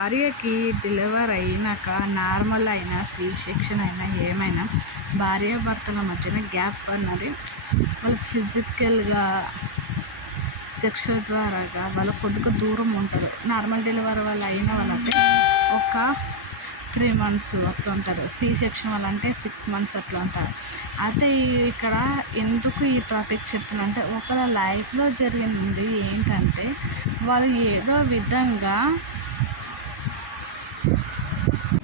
భార్యకి డెలివర్ అయినాక నార్మల్ అయినా సి సెక్షన్ అయినా ఏమైనా భార్యాభర్తల మధ్యన గ్యాప్ అన్నది వాళ్ళు ఫిజికల్గా సెక్స్ ద్వారాగా వాళ్ళ కొద్దిగా దూరం ఉంటారు నార్మల్ డెలివరీ వాళ్ళు అయిన వాళ్ళంటే ఒక త్రీ మంత్స్ అట్లా ఉంటారు సి సెక్షన్ వాళ్ళంటే సిక్స్ మంత్స్ అట్లా ఉంటారు అయితే ఇక్కడ ఎందుకు ఈ టాపిక్ చెప్తున్నా అంటే ఒకళ్ళ లైఫ్లో జరిగింది ఏంటంటే వాళ్ళు ఏదో విధంగా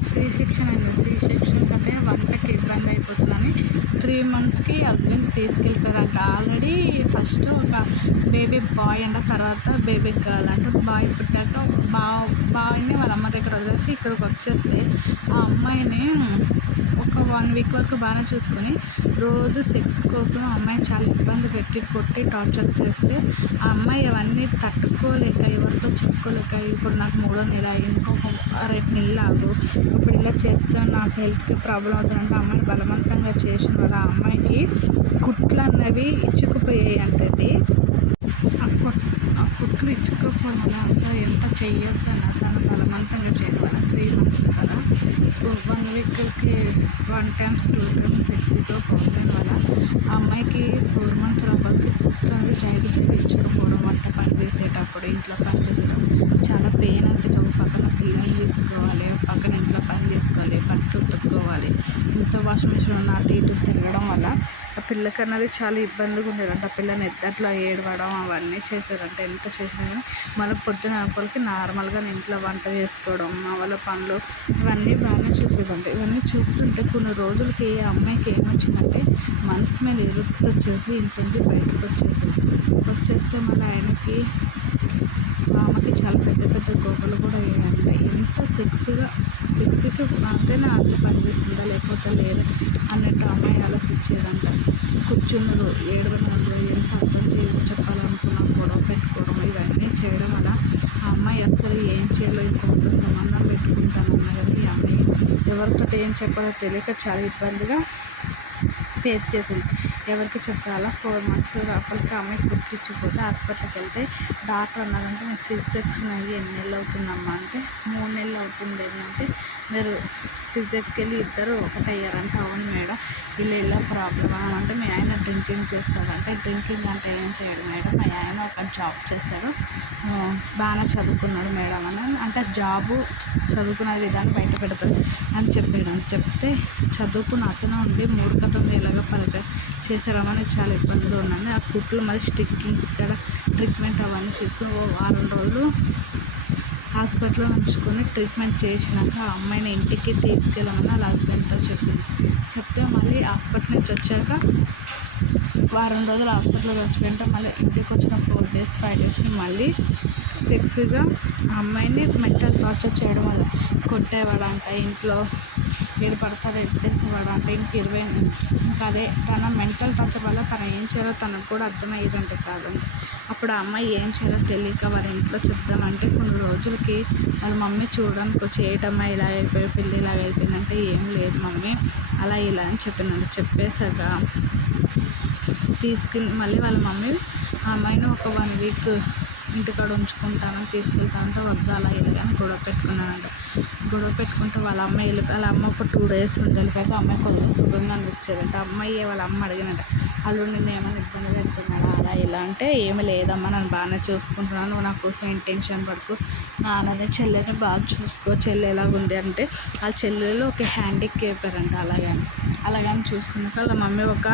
సి సెక్షన్ అయింది సి సెక్షన్ అంటే వంటకి ఇబ్బంది అయిపోతుందని త్రీ మంత్స్కి హస్బెండ్ తీసుకెళ్ళిపోయారంట ఆల్రెడీ ఫస్ట్ ఒక బేబీ బాయ్ అంట తర్వాత బేబీ గర్ల్ అంటే. బాయ్ పుట్టాక బా బాయ్ని వాళ్ళ అమ్మ దగ్గర వదిలేసి ఇక్కడికి వచ్చేస్తే ఆ అమ్మాయిని ఒక వన్ వీక్ వరకు బాగానే చూసుకొని రోజు సెక్స్ కోసం అమ్మాయిని చాలా ఇబ్బంది పెట్టి కొట్టి టార్చర్ చేస్తే ఆ అమ్మాయి అవన్నీ తట్టుకోలేక ఎవరితో చెప్పుకోలేక ఇప్పుడు నాకు మూడో నెల ఇంకొక రెండు నెలలు ఆగు ఇప్పుడు ఇలా చేస్తే నాకు హెల్త్కి ప్రాబ్లం అవుతుందంటే అమ్మాయిని బలవంతంగా చేసిన వల్ల ఆ అమ్మాయికి కుట్లు అన్నవి ఇచ్చుకుపోయాయి అంటది. ఆ కుట్ ఆ కుట్లు ఇచ్చుకోకపోవడం వల్ల అసలు ఎంత చెయ్యొద్దు అన్న తను బలవంతంగా చేయడం వల్ల త్రీ మంత్స్ కదా వన్ వీక్కి వన్ టైమ్స్ టూ టైమ్స్ ఎక్సీతో పోవడం వల్ల ఆ అమ్మాయికి ఫోర్ మంత్స్ లోపలికి తను జైలు చేయించుకోకపోవడం వంట పని చేసేటప్పుడు ఇంట్లో పని చేసేటప్పుడు చాలా పెయిన్ అనిపించదు పక్కన క్లీన్ చేసుకోవాలి పక్కన ఇంట్లో పని చేసుకోవాలి బట్టలు ఉతుక్కోవాలి. ఇంత వాషింగ్ మిషన్ అటు ఇటు తిరగడం వల్ల ఆ పిల్లకి అన్నది చాలా ఇబ్బందిగా ఉండేదంట. ఆ పిల్లని ఎద్దట్లో ఏడవడం అవన్నీ చేశారంట ఎంత చేసినా కానీ మళ్ళీ పొద్దున అప్పటికి నార్మల్గా ఇంట్లో వంట చేసుకోవడం వాళ్ళ పనులు ఇవన్నీ బాగానే చూసేదంట. ఇవన్నీ చూస్తుంటే కొన్ని రోజులకి ఆ అమ్మాయికి ఏమొచ్చిందంటే మనసు మీద ఎదురుతూ వచ్చేసి ఇంటి నుంచి బయటకు వచ్చేసింది. వచ్చేస్తే మళ్ళీ ఆయనకి ఆమెకి చాలా పెద్ద పెద్ద గోపలు కూడా అయ్యాయంట. ఎంత సెక్స్గా సెక్స్కి అంతేనా అంత పని చేస్తుందా లేకపోతే లేదు అన్నట్టు అమ్మాయి ఆలోచించేదంట కూర్చున్నారు ఏడవడంలో ఎంత అర్థం చేయడం చెప్పాలనుకున్నా గొడవ పెట్టుకోవడం ఇవన్నీ చేయడం వల్ల ఆ అమ్మాయి అస్సలు ఏం చేయలేదు ఇంకొకరితో సంబంధం పెట్టుకుంటానన్నా కానీ ఈ అమ్మాయి. ఎవరితో ఏం చెప్పాలో తెలియక చాలా ఇబ్బందిగా ఫేస్ చేసింది. ఎవరికి చెప్పాలా? ఫోర్ మంత్స్ లోపలికి అమ్మాయి కుట్టించిపోతే హాస్పిటల్కి వెళ్తే డాక్టర్ అన్నారంటే నాకు సిక్స్ సెక్షన్ అయ్యి ఎన్ని నెలలు అవుతుందమ్మా? అంటే మూడు నెలలు అవుతుంది. ఏంటంటే మీరు ఫిజికల్లీ ఇద్దరు ఒకటయ్యారంటే అవును మేడం. ఇలా ఇలా ప్రాబ్లం అంటే మీ ఆయన డ్రింకింగ్ చేస్తారంటే డ్రింకింగ్ అంటే ఏం చేయడు మేడం. మా ఆయన ఒక జాబ్ చేస్తాడు. బాగానే చదువుకున్నాడు మేడం అని. అంటే జాబు చదువుకున్న విధానం బయట పెడతాడు అని చెప్పాడు. అని చెప్తే చదువుకున్న అతను ఉండి మూర్ఖతం ఎలాగ పలక చేశారని చాలా ఇబ్బందిగా ఉన్నాను ఆ కుట్లు మరి స్టిక్కింగ్స్ కూడా ట్రీట్మెంట్ అవన్నీ చేసుకుని ఓ వారం రోజులు హాస్పిటల్లో ఉంచుకొని ట్రీట్మెంట్ చేసినాక ఆ అమ్మాయిని ఇంటికి తీసుకెళ్ళమని వాళ్ళ హస్బెండ్తో చెప్పింది. చెప్తే మళ్ళీ హాస్పిటల్ నుంచి వచ్చాక వారం రోజులు హాస్పిటల్లో వచ్చిపోయింటే మళ్ళీ ఇంటికి వచ్చిన ఫోర్ డేస్ ఫైవ్ డేస్కి మళ్ళీ సెక్స్గా ఆ అమ్మాయిని మెంటల్ టార్చర్ చేయడం వల్ల కొట్టేవాడంట ఇంట్లో. ఏడు పడతాడు అంటే ఇంక ఇరవై ఇంకా అదే తన మెంటల్ టచ్ వల్ల తను ఏం చేయాలో తనకు కూడా అర్థమయ్యేదంటే కాదు అప్పుడు ఆ అమ్మాయి ఏం చేయాలో తెలియక వారి ఇంట్లో చెప్దామంటే కొన్ని రోజులకి వాళ్ళ మమ్మీ చూడడానికి వచ్చి ఏటమ్మా ఇలా అయిపోయి పెళ్ళి ఇలా అయిపోయిందంటే ఏం లేదు మమ్మీ అలా ఇలా అని చెప్పినాడు చెప్పేశాక తీసుకుని మళ్ళీ వాళ్ళ మమ్మీ ఆ అమ్మాయిని ఒక వన్ వీక్ ఇంటికాడ ఉంచుకుంటాను తీసుకెళ్తానంటే వద్దు అలా అని గొడవ పెట్టుకున్నానంట. గొడవ పెట్టుకుంటే వాళ్ళ అమ్మాయి వెళ్ళిపోయి వాళ్ళ అమ్మ ఒక టూ డేస్ ఉండాలి వెళ్ళిపోయాక అమ్మాయి కొంచెం సుఖంగా అనిపించేదంట. అమ్మాయి వాళ్ళ అమ్మ అడిగినంట అల్లుడు నేను ఏమైనా ఇబ్బంది పెడుతున్నాడా? అలా ఇలా అంటే ఏమి లేదమ్మా నన్ను బాగానే చూసుకుంటున్నాను నువ్వు నా కోసం ఇంటెన్షన్ పడుకు. నాన్నని చెల్లెని బాగా చూసుకో చెల్లె ఎలాగుంది అంటే ఆ చెల్లెలు ఒక హ్యాండిక్ అయిపోయారంట అలాగని. అలాగని చూసుకున్నాక వాళ్ళ మమ్మీ ఒక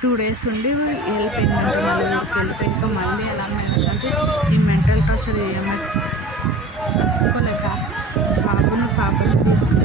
టూ డేస్ ఉండి వెళ్ళిపోయిందంట మళ్ళీ ఊరికి వెళ్ళిపోయాక మళ్ళీ ఎలా అంటే ఈ మెంటల్ టార్చర్ ఏమైనా తట్టుకోలేక బాబును పాపను తీసుకుని